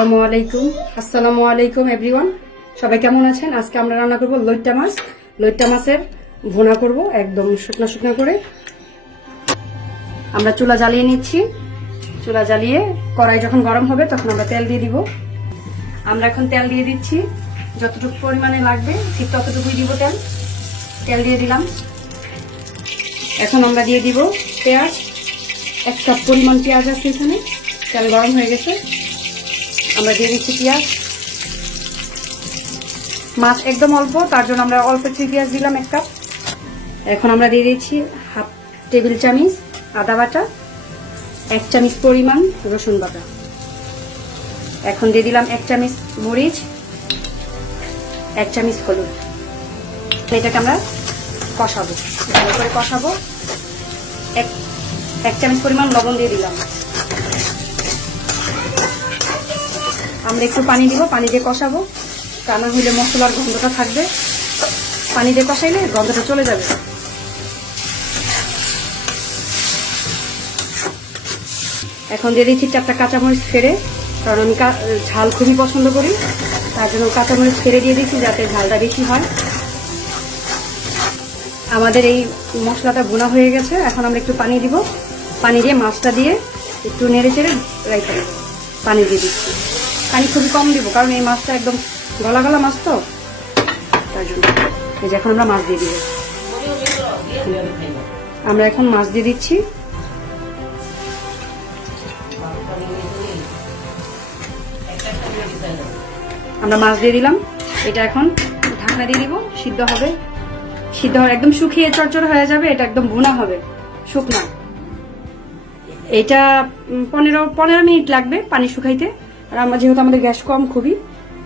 আসসালামু আলাইকুম এভরিওয়ান, সবাই কেমন আছেন? আজকে আমরা রান্না করব লইট্টা মাছ। লইট্টা মাছের ভুনা করব একদম শুকনো শুকনো করে। আমরা চুলা জ্বালিয়ে নিচ্ছি। চুলা জ্বালিয়ে কড়াই যখন গরম হবে তখন আমরা তেল দিয়ে দিব। আমরা এখন তেল দিয়ে দিচ্ছি, যতটুকু পরিমাণে লাগবে ঠিক ততটুকুই দিব তেল। তেল দিয়ে দিলাম। এখন আমরা দিয়ে দিব পেঁয়াজ। 1 কাপ পরিমাণ পেঁয়াজ আছে এখানে। তেল গরম হয়ে গেছে, আমরা দিয়ে দিচ্ছি পেঁয়াজ। মাছ একদম অল্প, তার জন্য আমরা অল্প একটু পেঁয়াজ দিলাম 1 কাপ। এখন আমরা দিয়ে দিচ্ছি 1/2 টেবিল চামচ আদা বাটা, 1 চামচ পরিমাণ রসুন বাটা। এখন দিয়ে দিলাম 1 চামচ মরিচ, 1 চামচ হলুদ। এটাকে আমরা কষাবো, ভালো করে কষাবো। 1 চামচ পরিমাণ লবণ দিয়ে দিলাম। আমরা একটু পানি দিব, পানি দিয়ে কষাবো, তা না হইলে মশলার গন্ধটা থাকবে। পানি দিয়ে কষাইলে গন্ধটা চলে যাবে। এখন দিয়ে দিচ্ছি 4টা কাঁচামরিচ ফেড়ে, কারণ আমি ঝাল খুবই পছন্দ করি, তার জন্য কাঁচামরিচ ফেড়ে দিয়ে দিচ্ছি যাতে ঝালটা বেশি হয়। আমাদের এই মশলাটা ভুনা হয়ে গেছে। এখন আমরা একটু পানি দিব, পানি দিয়ে মাছটা দিয়ে একটু নেড়ে চেড়ে রাইতে দেবো। পানি দিয়ে দিচ্ছি, পানি খুবই কম দিব, কারণ এই মাছটা একদম গলা গলা মাছ তো, তার জন্য। এই যে এখন আমরা মাছ দিয়ে দিব। আমরা এখন মাছ দিয়ে দিচ্ছি। আমরা মাছ দিয়ে দিলাম। এটা এখন ঢাকনা দিয়ে দিব, সিদ্ধ হবে। সিদ্ধ হবে একদম শুকিয়ে চরচর হয়ে যাবে। এটা একদম ভুনা হবে, শুকনা। এটা 15 মিনিট লাগবে পানি শুকাইতে। আর আমরা যেহেতু আমাদের গ্যাস কম খুবই,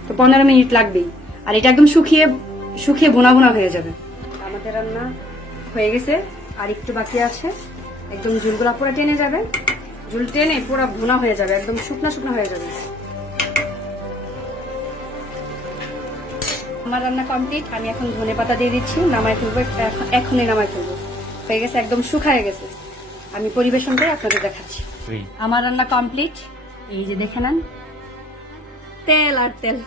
তো 15 মিনিট লাগবেই। আর এটা একদম শুকিয়ে ভুনা ভুনা হয়ে যাবে। আমাদের রান্না হয়ে গেছে, আর একটু বাকি আছে। একদম ঝুলগুলা পুরো টেনে যাবে, ঝুল টেনে পুরো ভুনা হয়ে যাবে, একদম শুকনা শুকনা হয়ে যাবে। আমার রান্না কমপ্লিট। আমি এখন ধনেপাতা দিয়ে দিচ্ছি, নামাই ফেলবো। এখনই নামাই ফেলবো, হয়ে গেছে, একদম শুকায় গেছে। আমি পরিবেশন করে আপনাদের দেখাচ্ছি। আমার রান্না কমপ্লিট, এই যে দেখে নেন, তেল আর তেল।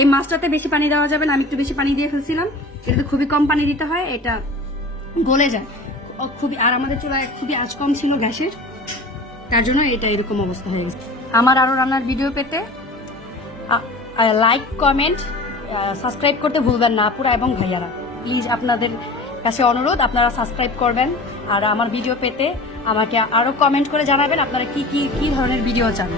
এই মাছটাতে বেশি পানি দেওয়া যাবে না, আমি একটু বেশি পানি দিয়ে ফেলছিলাম। এটাতে খুবই কম পানি দিতে হয়, এটা গলে যায় খুবই। আর আমাদের চুলায় খুবই আঁচ কম ছিল গ্যাসের, তার জন্য এটা এরকম অবস্থা হয়ে গেছে। আমার আরো রান্নার ভিডিও পেতে লাইক, কমেন্ট, সাবস্ক্রাইব করতে ভুলবেন না আপুরা এবং ভাইয়ারা। প্লিজ আপনাদের কাছে অনুরোধ, আপনারা সাবস্ক্রাইব করবেন। আর আমার ভিডিও পেতে আমাকে আরো কমেন্ট করে জানাবেন আপনারা কি ধরনের ভিডিও চান।